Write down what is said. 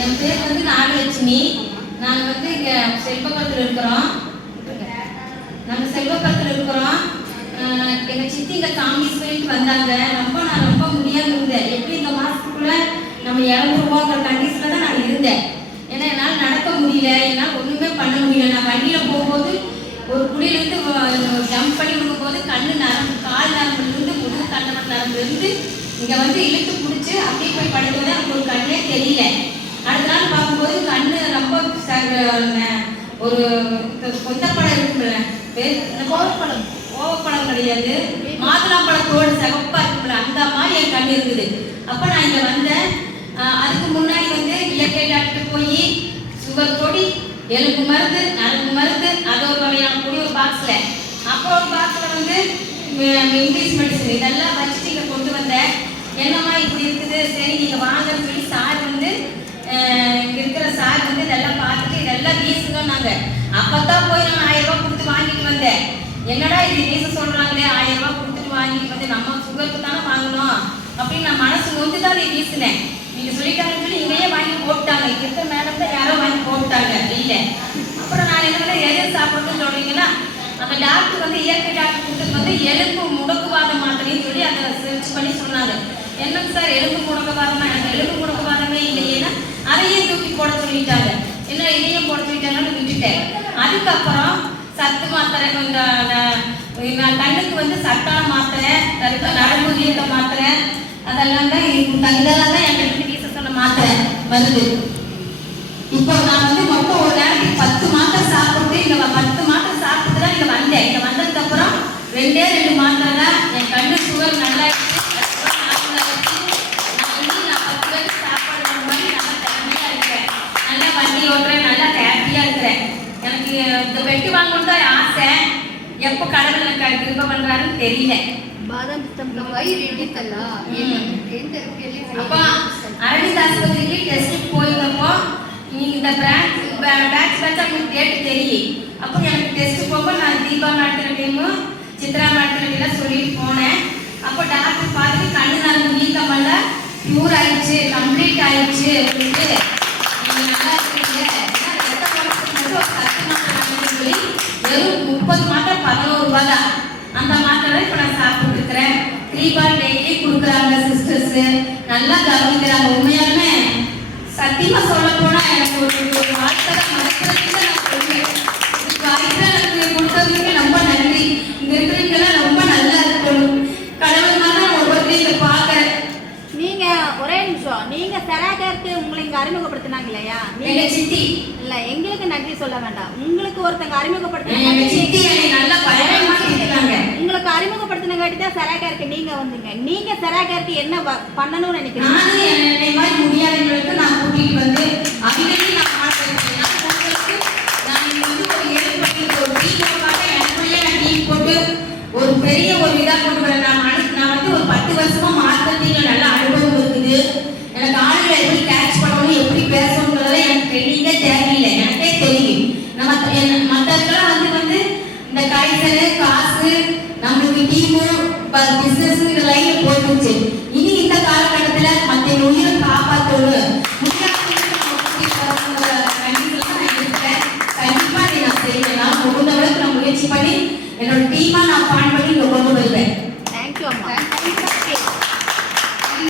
என் பேர் வந்து நாகலட்சுமி. நாங்கள் வந்து இங்கே செல்வபுரத்தில் இருக்கிறோம். நாங்கள் செல்வபுரத்தில் இருக்கிறோம். எங்கள் சித்தி இங்கே சாமி சொல்லிட்டு வந்தாங்க. நான் ரொம்ப முடியாமல் இருந்தேன். எப்படி இந்த மாதத்துக்குள்ளே நம்ம இறந்துருவோங்கிற கண்டிஷனில் தான் நான் இருந்தேன். ஏன்னா என்னால் நடக்க முடியல, என்னால் ஒன்றுமே பண்ண முடியல. நான் வண்டியில் போகும்போது ஒரு குடியிலேருந்து ஜம்ப் பண்ணி விடும்போது கண்ணு நரம்பு, கால் நரம்புலேருந்து முழு கண்ணமன் நரம்புலேருந்து இங்கே வந்து இழுத்து பிடிச்சி அப்படியே போய் படுத்துவது எனக்கு ஒரு கண்ணே தெரியல. அடுத்த நாள் பார்க்கும்போது கண்ணு ரொம்ப ஒரு கொந்தப்பழம் இருக்குல்ல, கோவப்பழம் கோவப்பழம் கிடையாது, மாதுளம்பழத்தோடு சிவப்பாக இருக்குல்ல, அந்த மாதிரி என் கண் இருக்குது. அப்போ நான் இங்கே வந்தேன். அதுக்கு முன்னாடி வந்து இயற்கை டாக்டர் போய் சுகர் பொடி, எலும்பு மருந்து, நரம்பு மருந்து, அது ஒரு வகையான பொடி ஒரு பாக்ஸில், அப்புறம் ஒரு பாக்ஸில் வந்து இங்கிலீஷ் மெடிசன், இதெல்லாம் வச்சுட்டு இங்கே கொண்டு வந்தேன். என்னம்மா இப்படி இருக்குது, சரி நீங்கள் வாங்கன்னு சொல்லி சார் வந்து இங்கே இருக்கிற சார் வந்து இதெல்லாம் பார்த்துட்டு இதெல்லாம் வீசுங்கன்னாங்க. அப்போ தான் போய் நான் 1000 ரூபா கொடுத்து வாங்கிட்டு வந்தேன். என்னடா இது வீச சொல்கிறாங்களே, 1000 ரூபா கொடுத்துட்டு வாங்கிட்டு வந்து நம்ம சுகருக்கு தானே வாங்கணும் அப்படின்னு நான் மனசு நொந்து தான் நீ வீசினேன். நீங்கள் சொல்லிட்டாங்கன்னு சொல்லி இங்கேயே வாங்கி போட்டாங்க. இங்கே இருக்கிற மேடம் தான் யாரோ வாங்கி போட்டாங்க இல்லை. அப்புறம் நான் என்ன எது சாப்பிட்றதுன்னு சொல்கிறீங்கன்னா, அந்த டாக்டர் வந்து இயற்கை டாக்டர் கொடுத்தது வந்து எலும்பு முடக்குவாத மாத்திரைன்னு சொல்லி அதை சர்ச் பண்ணி சொன்னாங்க. என்னங்க சார் எலும்பு முடக்குவாதமா? எனக்கு எலும்பு முடக்குவாதமே இல்லையேன்னா அதையும் தூக்கி போட சொல்லிட்டாங்க. என்ன இதையும் போட சொல்லிட்டாங்கன்னு விட்டுட்டேன். அதுக்கப்புறம் சத்து மாத்திரை, நான் கண்ணுக்கு வந்து சத்தான மாத்திரை, நரம்பு வீக்க மாத்திரை, அதெல்லாம் தான் இதெல்லாம் தான் என் கண்ணுக்கு வீச சொன்ன மாத்திரை வருது. இப்போ நான் வந்து மொத்தம் ஒரு நேரத்துக்கு 10 மாத்திரை சாப்பிட்டு, இங்கே 10 மாத்திரை சாப்பிட்டு தான் இங்கே வந்தேன். இங்கே வந்ததுக்கப்புறம் 2 மாத்திரை தான் என் கண்ணு சுகர் நல்லா இருக்கு. நான் 10 பேருக்கு சாப்பாடு பண்ண மாதிரி நல்லா திறமையாக இருக்கிறேன், நல்லா வண்டி ஓட்டுறேன், நல்லா ஹாப்பியாக இருக்கிறேன். எனக்கு இந்த பெட்டு வாங்கணும் தான் ஆசை. எப்போ கடவுள் எனக்கு திரும்ப பண்ணுறாருன்னு தெரியல. அப்போ அரவிந்த் ஆஸ்பத்திரிக்கு டெஸ்ட்டுக்கு போயிருந்தப்போ நீங்கள் இந்த பேட்ச் உங்களுக்கு டேட்டு தெரியும். அப்போ எனக்கு டெஸ்ட்டு போகும்போது நான் தீபா நடத்துகிற டைமும் சித்ரா நடத்துகிற டைம்லாம் சொல்லிட்டு போனேன். அப்போ டாக்டர் பார்த்துட்டு கண்ணு நரம்பு வீக்கமெல்லாம் க்யூர் ஆயிடுச்சு, கம்ப்ளீட் ஆயிடுச்சு அப்படின்ட்டு நீங்கள் நல்லா இருக்கீங்க, ரத்த குழப்பத்துக்கு மட்டும் ஒரு 10 மாத்திரை சொல்லி வெறும் 30 மாத்திரை 11 ரூபா தான். அந்த மாத்திரை இப்போ நான் சாப்பிட்டு இருக்கிறேன். 3 பால் டெய்லி கொடுக்குறாங்க சிஸ்டர்ஸு, நல்லா கவனிக்கிறாங்க. உண்மையாலுமே சத்தியமாக சொல்ல போனால் எனக்கு ஒரு வாழ்க்கை மறக்கிறதுக்கு நான் சொல்லுவேன். இதுக்கு வாய்ப்பு எனக்கு கொடுத்ததுக்கு ரொம்ப நன்றி. இங்கே இருக்கிறவங்கெல்லாம் ரொம்ப நல்லா இருக்கணும். கடவுள் மாதிரி நான் ஒவ்வொருத்தையும் இதை பார்க்குறேன். நீங்கள் ஒரே நிமிஷம், நீங்கள் செராகருக்கு உங்களை இங்கே அறிமுகப்படுத்தினாங்க இல்லையா? எங்க சித்தி இல்லை, எங்களுக்கு நன்றி சொல்ல வேண்டாம். உங்களுக்கு ஒருத்தங்க அறிமுகப்படுத்தினாங்க, உங்களுக்கு அறிமுகப்படுத்தினங்காட்டி தான் செராகருக்கு நீங்கள் வந்தீங்க. நீங்கள் செராகருக்கு என்ன பண்ணணும்னு நினைக்கிறீங்க?